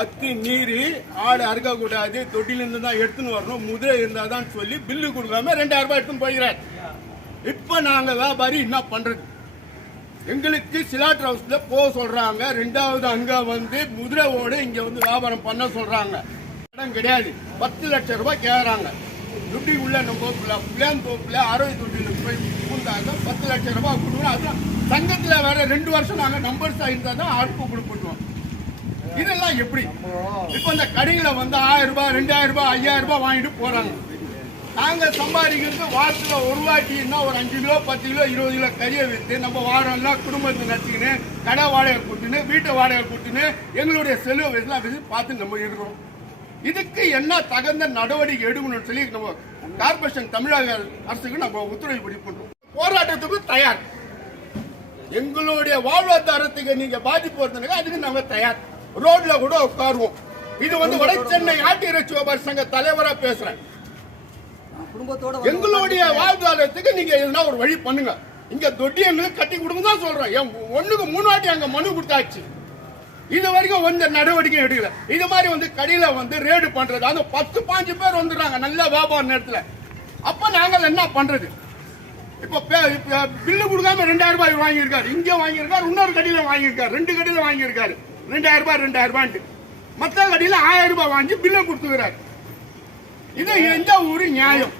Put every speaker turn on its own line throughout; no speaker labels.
அத்தி நீரி ஆடு அறுக்கக்கூடாது தொட்டிலிருந்து தான் எடுத்துன்னு வரணும். முதிரை இருந்தால் தான் சொல்லி பில்லு கொடுக்காம ரெண்டாயிரம் ரூபாய் எடுத்துன்னு போகிறார் இப்போ நாங்கள் வியாபாரி என்ன பண்ணுறது எங்களுக்கு சிலாட்டர் ஹவுஸில் போக சொல்கிறாங்க ரெண்டாவது அங்கே வந்து முதிரைவோட இங்கே வந்து வியாபாரம் பண்ண சொல்கிறாங்க இடம் கிடையாது. பத்து லட்சம் ரூபாய் கேட்குறாங்க துட்டி உள்ள நம்ம பிளான் தோப்பில் அறுபது தொட்டியில் போய் பூந்தாங்க. பத்து லட்சம் ரூபாய் கொடுக்கணும் அதுதான் சங்கத்தில் வேற ரெண்டு வருஷம் நாங்கள் நம்பர்ஸாக இருந்தால் தான் அறுப்பு கொடுப்போம். இதெல்லாம் எப்படி? இப்ப இந்த கடைகளை வந்து ஆயிரம் ரூபாய் ரெண்டாயிரம் ரூபாய் ஐயாயிரம் ரூபாய் வாங்கிட்டு போறாங்க. நாங்க சம்பாதிக்கிறது வாரத்துல ஒரு வாட்டின்னா ஒரு அஞ்சு கிலோ பத்து கிலோ இருபது கிலோ கறியை விற்று நம்ம வாரம் எல்லாம் குடும்பத்தை நடத்திக்கின்னு கடை வாடகை கூட்டுன்னு வீட்டு வாடகை கூட்டுன்னு எங்களுடைய செலவு எல்லாம் வச்சு பார்த்து நம்ம இருக்கிறோம். இதுக்கு என்ன தகுந்த நடவடிக்கை எடுக்கணும்னு சொல்லி நம்ம கார்பரேஷன் தமிழக அரசுக்கு நம்ம உத்தரவு படி பண்றோம் போராட்டத்துக்கு தயார். எங்களுடைய வாழ்வாதாரத்துக்கு நீங்க பாதிப்பு வருதுனாக்க அதுக்கு நாங்க தயார். ரோட்ல கூட உட்காருவோம். இது வந்து வட சென்னை ஆட்டு இறைச்சி வியாபார சங்க தலைவரா பேசுறேன்.
குடும்பத்தோட
எங்களுடைய வாழ்வாதாரத்துக்கு நீங்க எதுனா ஒரு வழி பண்ணுங்க. இங்க தொட்டி எங்களுக்கு கட்டி கொடுங்க தான் சொல்றோம் என் ஒண்ணுக்கு மூணு வாட்டி அங்க மனு கொடுத்தாச்சு. இது வரைக்கும் எந்த நடவடிக்கை எடுக்கல. இது மாதிரி வந்து கடையில வந்து ரேடு பண்றது. அது பத்து பாஞ்சு பேர் வந்துடுறாங்க நல்ல வியாபார நேரத்துல. அப்ப நாங்கள் என்ன பண்றது? இப்ப பில்லு கொடுக்காம ரெண்டாயிரம் ரூபாய் வாங்கியிருக்காரு. இங்க வாங்கியிருக்காரு இன்னொரு கடையில வாங்கியிருக்காரு. ரெண்டு கடையில வாங்கியிருக்காரு. ரெண்டாயிரம் ரூபாய் ரெண்டாயிரம் ரூபாய்ட்டு மத்த கடையில ஆயிரம் ரூபாய் வாங்கி பில்லை கொடுத்துக்கிறாரு. இது எந்த ஊரு நியாயம்?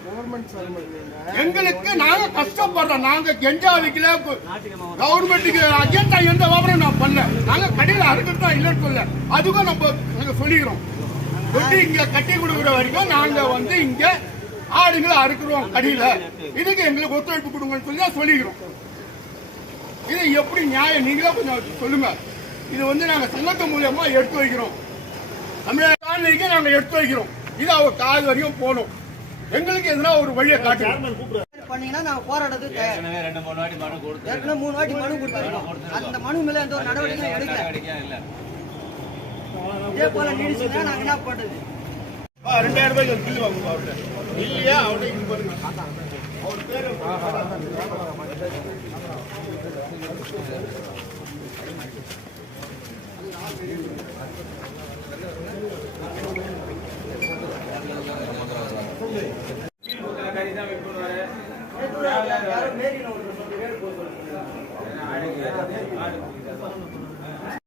எங்களுக்கு நாங்க கஷ்டப்படுறோம். நாங்க கெஞ்சா வைக்கல. கவர்மெண்ட்டுக்கு அஜெண்டா எந்த விவரம் நான் பண்ணல. நாங்க கடையில அறுக்கிறதா இல்லைன்னு சொல்ல அதுக்கும் நம்ம நாங்க சொல்லிக்கிறோம். வெட்டி இங்க கட்டி கொடுக்குற வரைக்கும் நாங்க வந்து இங்க ஆடுகளை அறுக்கிறோம் கடையில. இதுக்கு எங்களுக்கு ஒத்துழைப்பு கொடுங்கன்னு சொல்லி சொல்லிக்கிறோம். இது எப்படி நியாயம்? நீங்களே கொஞ்சம் சொல்லுங்க. இது வந்து நாங்க சங்கத்து மூலியமா எடுத்து வைக்கிறோம். தமிழக காலனிக்கு நாங்க எடுத்து வைக்கிறோம். இது அவங்க கால் வரையும் போகணும். எங்களுக்கு எதுனா ஒரு வழியை காட்டுங்க.
பண்ணீங்கன்னா நாங்க போராட்டத்துக்கு தயார்.
ஏற்கனவே ரெண்டு மூணு வாட்டி மனு கொடுத்து
ஏற்கனவே மூணு வாட்டி மனு கொடுத்துருக்கோம். அந்த மனு மேல எந்த ஒரு நடவடிக்கையும் எடுக்கல. இதே போல நாங்க என்ன பண்றது
ரெண்டாயிரம் ரூபாய்க்கு பில்லு வாங்குங்க அவர்கிட்ட. இல்லையா? அவர்கிட்ட இது பண்ணுங்க அவர் பேரு மேரி நான் ஒரு ரெண்டு பேர் போகிறேன்